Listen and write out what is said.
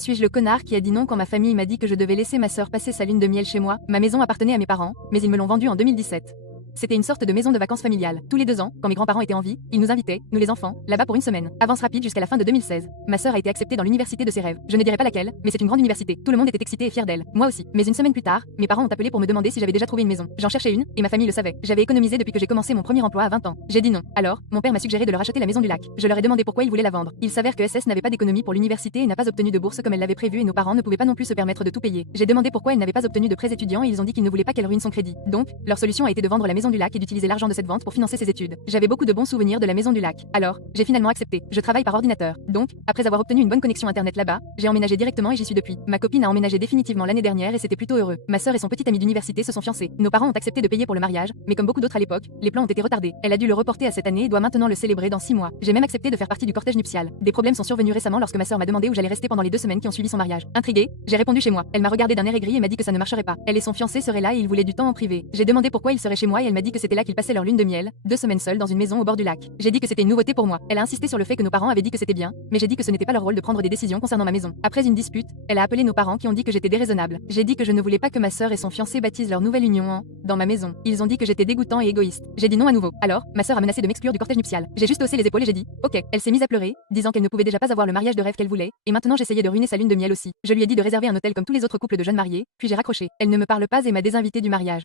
Suis-je le connard qui a dit non quand ma famille m'a dit que je devais laisser ma sœur passer sa lune de miel chez moi? Ma maison appartenait à mes parents, mais ils me l'ont vendue en 2017. C'était une sorte de maison de vacances familiale. Tous les 2 ans, quand mes grands-parents étaient en vie, ils nous invitaient, nous les enfants, là-bas pour une semaine. Avance rapide jusqu'à la fin de 2016. Ma sœur a été acceptée dans l'université de ses rêves. Je ne dirai pas laquelle, mais c'est une grande université. Tout le monde était excité et fier d'elle. Moi aussi. Mais une semaine plus tard, mes parents ont appelé pour me demander si j'avais déjà trouvé une maison. J'en cherchais une, et ma famille le savait. J'avais économisé depuis que j'ai commencé mon premier emploi à 20 ans. J'ai dit non. Alors, mon père m'a suggéré de leur acheter la maison du lac. Je leur ai demandé pourquoi ils voulaient la vendre. Il s'avère que SS n'avait pas d'économie pour l'université et n'a pas obtenu de bourse comme elle l'avait prévu et nos parents ne pouvaient pas non plus se permettre de tout payer. J'ai demandé pourquoi elle n'avait pas obtenu de prêt étudiant et ils ont dit qu'ils ne voulaient pas qu'elle ruine son crédit. Donc, leur solution a été de vendre la maison du lac et d'utiliser l'argent de cette vente pour financer ses études. J'avais beaucoup de bons souvenirs de la maison du lac. Alors, j'ai finalement accepté. Je travaille par ordinateur. Donc, après avoir obtenu une bonne connexion internet là-bas, j'ai emménagé directement et j'y suis depuis. Ma copine a emménagé définitivement l'année dernière et c'était plutôt heureux. Ma sœur et son petit ami d'université se sont fiancés. Nos parents ont accepté de payer pour le mariage, mais comme beaucoup d'autres à l'époque, les plans ont été retardés. Elle a dû le reporter à cette année et doit maintenant le célébrer dans 6 mois. J'ai même accepté de faire partie du cortège nuptial. Des problèmes sont survenus récemment lorsque ma sœur m'a demandé où j'allais rester pendant les 2 semaines qui ont suivi son mariage. Intriguée, j'ai répondu chez moi. Elle m'a regardé d'un air aigri et m'a dit que ça ne marcherait pas. Elle et son fiancé seraient là et ils voulaient du temps en privé. J'ai demandé pourquoi ils seraient chez moi et elle m'a dit que c'était là qu'ils passaient leur lune de miel, 2 semaines seuls dans une maison au bord du lac. J'ai dit que c'était une nouveauté pour moi. Elle a insisté sur le fait que nos parents avaient dit que c'était bien, mais j'ai dit que ce n'était pas leur rôle de prendre des décisions concernant ma maison. Après une dispute, elle a appelé nos parents qui ont dit que j'étais déraisonnable. J'ai dit que je ne voulais pas que ma sœur et son fiancé baptisent leur nouvelle union dans ma maison. Ils ont dit que j'étais dégoûtant et égoïste. J'ai dit non à nouveau. Alors, ma sœur a menacé de m'exclure du cortège nuptial. J'ai juste haussé les épaules et j'ai dit OK. Elle s'est mise à pleurer, disant qu'elle ne pouvait déjà pas avoir le mariage de rêve qu'elle voulait, et maintenant j'essayais de ruiner sa lune de miel aussi. Je lui ai dit de réserver un hôtel comme tous les autres couples de jeunes mariés, puis j'ai raccroché. Elle ne me parle pas et m'a désinvité du mariage.